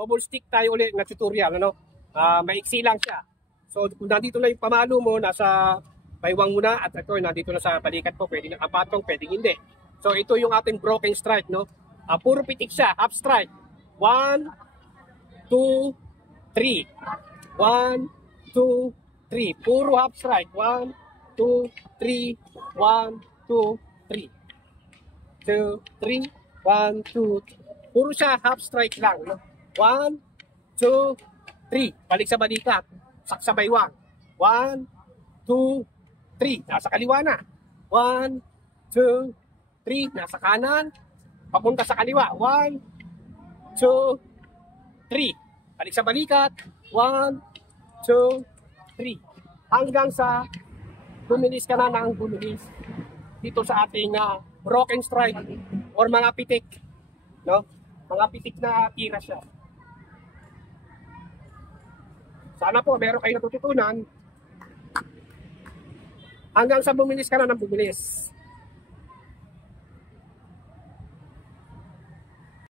double stick tayo ulit na tutorial, ano? Maiksi lang siya. So kung nandito na yung pamalo mo, nasa baywang muna, at ito nandito na sa balikat po, pwede na kapatong, pwede hindi. So ito yung ating broken strike, no? Puro pitik siya, half strike. 1, 2, 3. 1, 2, 3. Puro half strike. 1, 2, 3. 1, 2, 3. 2, 3. 1, 2, 3. Puro siya half strike lang, no? 1, 2, 3. Balik sa balikat. Saksa baywang. 1, 2, 3. Nasa kaliwa na. 1, 2, 3. Nasa kanan. Papunta sa kaliwa. 1, 2, 3. Balik sa balikat. 1, 2, 3. Hanggang sa bumilis ka na ng bumilis dito sa ating broken strike or mga pitik. No? Mga pitik na tira siya. Sana po meron kayo natututunan hanggang sa bumilis ka na ng bumilis.